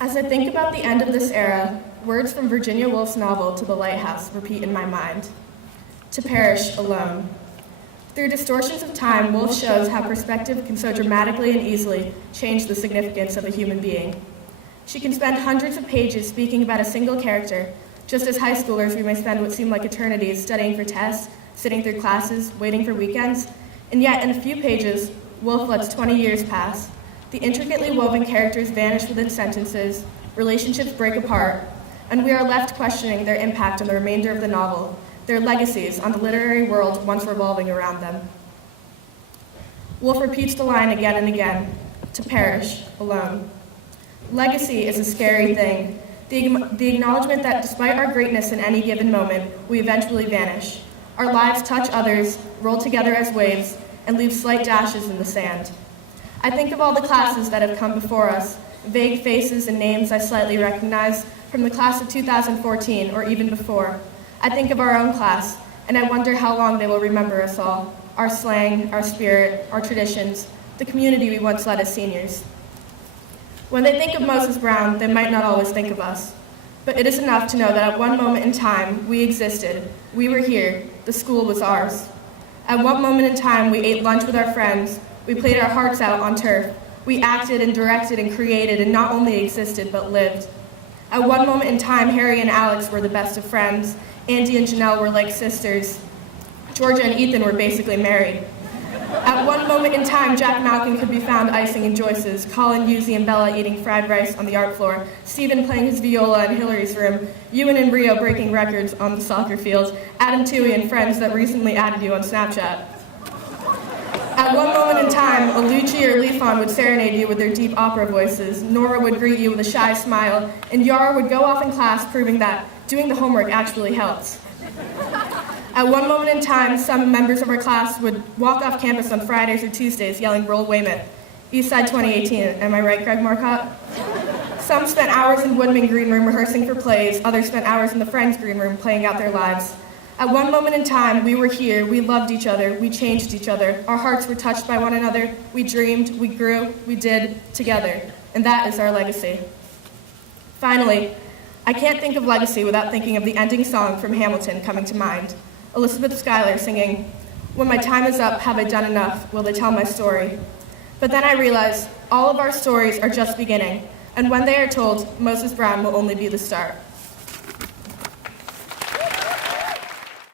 As I think about the end of this era, words from Virginia Woolf's novel To the Lighthouse repeat in my mind. To perish alone. Through distortions of time, Woolf shows how perspective can so dramatically and easily change the significance of a human being. She can spend hundreds of pages speaking about a single character, just as high schoolers we may spend what seem like eternities studying for tests, sitting through classes, waiting for weekends, and yet in a few pages, Woolf lets 20 years pass. The intricately woven characters vanish within sentences, relationships break apart, and we are left questioning their impact on the remainder of the novel, their legacies on the literary world once revolving around them. Woolf repeats the line again and again, to perish alone. Legacy is a scary thing, the acknowledgement that despite our greatness in any given moment, we eventually vanish. Our lives touch others, roll together as waves, and leave slight dashes in the sand. I think of all the classes that have come before us, vague faces and names I slightly recognize from the class of 2014 or even before. I think of our own class, and I wonder how long they will remember us all, our slang, our spirit, our traditions, the community we once led as seniors. When they think of Moses Brown, they might not always think of us. But it is enough to know that at one moment in time, we existed, we were here, the school was ours. At one moment in time, we ate lunch with our friends, we played our hearts out on turf, we acted and directed and created and not only existed, but lived. At one moment in time, Harry and Alex were the best of friends, Andy and Janelle were like sisters, Georgia and Ethan were basically married. At one moment in time, Jack Malkin could be found icing in Joyce's, Colin, Yuzi, and Bella eating fried rice on the art floor, Stephen playing his viola in Hillary's room, Ewan and Rio breaking records on the soccer field, Adam Toohey and friends that recently added you on Snapchat. At one moment in time, Alucci or Leafon would serenade you with their deep opera voices, Nora would greet you with a shy smile, and Yara would go off in class proving that doing the homework actually helps. At one moment in time, some members of our class would walk off campus on Fridays or Tuesdays yelling, "Roll Weymouth." Eastside 2018, am I right, Greg Marcotte? Some spent hours in Woodman Green Room rehearsing for plays, others spent hours in the Friends Green Room playing out their lives. At one moment in time, we were here, we loved each other, we changed each other, our hearts were touched by one another, we dreamed, we grew, we did, together, and that is our legacy. Finally, I can't think of legacy without thinking of the ending song from Hamilton coming to mind. Elizabeth Schuyler singing, "When my time is up, have I done enough? Will they tell my story?" But then I realized all of our stories are just beginning, and when they are told, Moses Brown will only be the start.